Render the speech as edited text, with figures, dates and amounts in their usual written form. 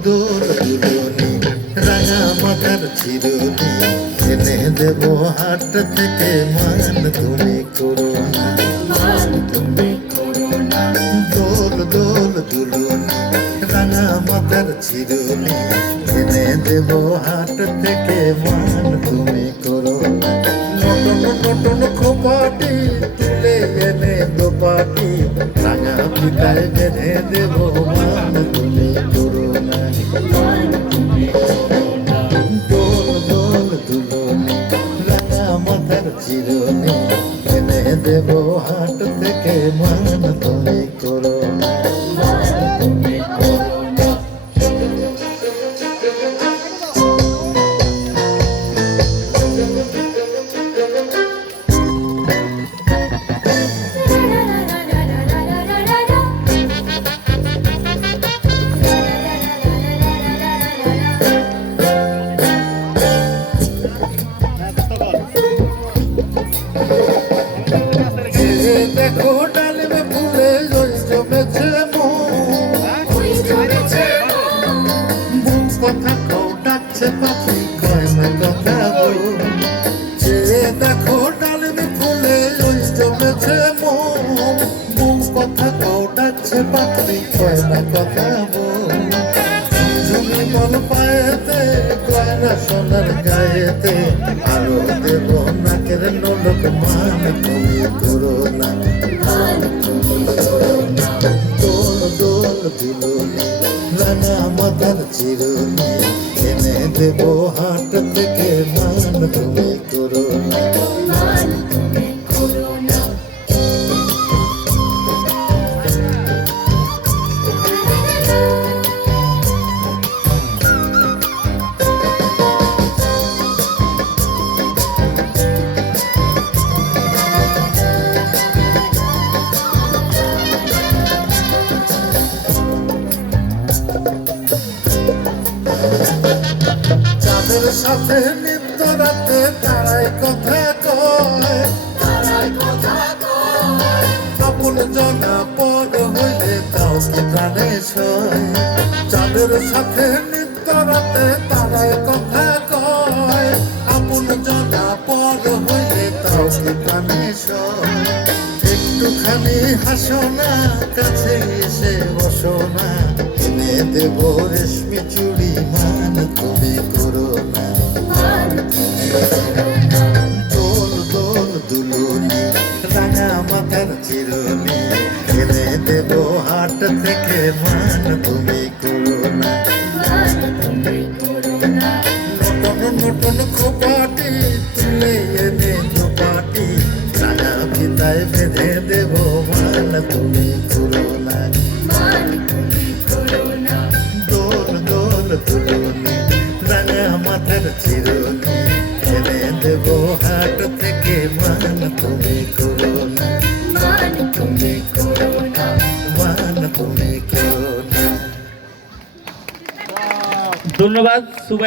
দোল দুলনি রাঙা মাথার চিরুনি এনে দেব হাট থেকে মান তুমি করো না দোল দোল দুলনি রাঙা মাথার চিরুনি এনে দেব হাট থেকে মান তুমি করো না নটন নটন খোপাটি তুলে এনে দোপাটি রাঙা পিতায় বেঁধে দেব মান তুমি করো না দোল দোল দুলনি রাঙা মাথার চিরুনি এনে দেব হাট থেকে মান তুমি করো না দেখো ডালিমে ফুলে জমেছে কথা কও ডাকছে পাখি কয় না কথা বল যে দেখো ডালিমে ফুলে জমেছে কথা কও ডাকছে পাখি কয় না কথা বল ঝুমঝুমি বল পায়েতে কয় না সোনার গায়েতে আরো দেব নাকের নলক মান তুমি করো না দোল দোল দুলনি রাঙা মাথার চিরুনি এনে দেব হাট থেকে মান তুমি করো না চাঁদের সাথে নিত্য রাতে তারাই কথা কয় আপন জনা পদ হইলে তাও কি প্রাণে সয় চাঁদের সাথে নিত্য রাতে তারাই কথা কয় আপন জনা পদ হইলে তাও কি প্রাণে সয় একটুখানি হাসো না কাছে এসে বসো না এনে দেব রেশমি চুড়ি মান তুমি করো না দোল দোল দুলনি রাঙা মাথার চিরুনি এনে দেব হাট থেকে মান তুমি করো না নটন নটন খোপাটি তুলে এনে দোপাটি রাঙা পিতায় বেঁধে দেব মান তুমি করো না দোল দোল দুলনি রাঙা মাথার চিরুনি এনে দেব হাট থেকে মান তুমি করো না মান তুমি করো না ধন্যবাদ।